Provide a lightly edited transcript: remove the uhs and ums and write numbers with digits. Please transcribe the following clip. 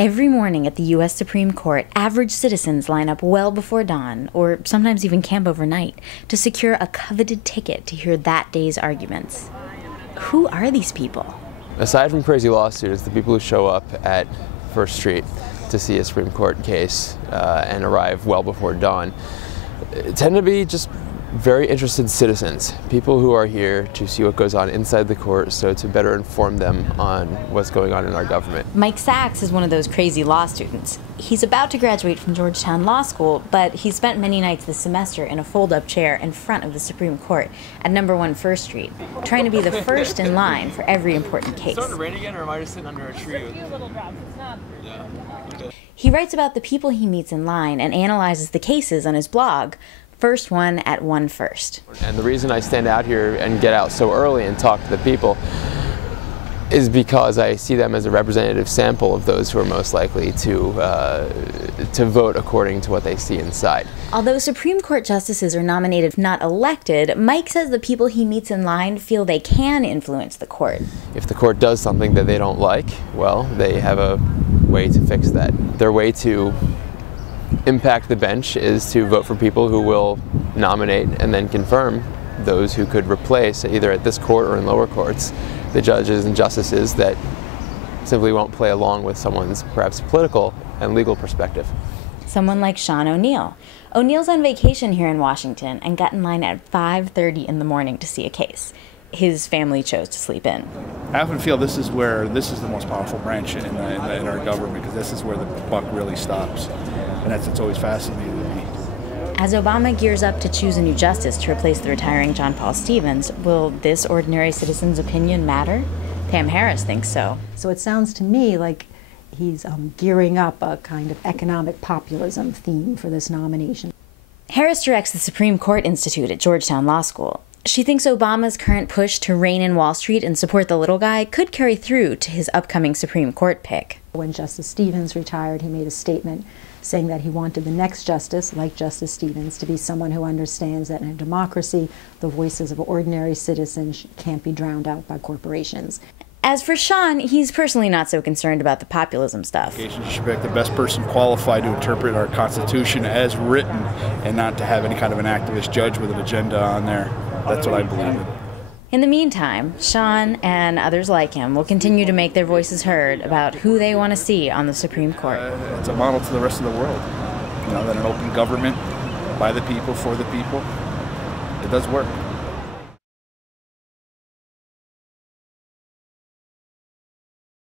Every morning at the U.S. Supreme Court, average citizens line up well before dawn, or sometimes even camp overnight, to secure a coveted ticket to hear that day's arguments. Who are these people? Aside from crazy law students, the people who show up at First Street to see a Supreme Court case and arrive well before dawn tend to be just very interested citizens, people who are here to see what goes on inside the court, so to better inform them on what's going on in our government. Mike Sachs is one of those crazy law students. He's about to graduate from Georgetown Law School, but he spent many nights this semester in a fold-up chair in front of the Supreme Court at No. 1 First Street, trying to be the first in line for every important case. Starting to rain again, or am I just sitting under a tree? He writes about the people he meets in line and analyzes the cases on his blog, First One at 1 First. And the reason I stand out here and get out so early and talk to the people is because I see them as a representative sample of those who are most likely to vote according to what they see inside. Although Supreme Court justices are nominated, not elected, Mike says the people he meets in line feel they can influence the court. If the court does something that they don't like, well, they have a way to fix that. Their way to impact the bench is to vote for people who will nominate and then confirm those who could replace, either at this court or in lower courts, the judges and justices that simply won't play along with someone's perhaps political and legal perspective. Someone like Sean O'Neill. O'Neill's on vacation here in Washington and got in line at 5:30 in the morning to see a case. His family chose to sleep in. I often feel this is the most powerful branch in our government, because this is where the buck really stops. And it's always fascinating to me. As Obama gears up to choose a new justice to replace the retiring John Paul Stevens, will this ordinary citizen's opinion matter? Pam Harris thinks so. So it sounds to me like he's gearing up a kind of economic populism theme for this nomination. Harris directs the Supreme Court Institute at Georgetown Law School. She thinks Obama's current push to rein in Wall Street and support the little guy could carry through to his upcoming Supreme Court pick. When Justice Stevens retired, he made a statement saying that he wanted the next justice, like Justice Stevens, to be someone who understands that in a democracy, the voices of ordinary citizens can't be drowned out by corporations. As for Sean, he's personally not so concerned about the populism stuff. You should pick the best person qualified to interpret our Constitution as written, and not to have any kind of an activist judge with an agenda on there. That's what I believe in. In the meantime, Sean and others like him will continue to make their voices heard about who they want to see on the Supreme Court. It's a model to the rest of the world. You know, that an open government, by the people, for the people, it does work.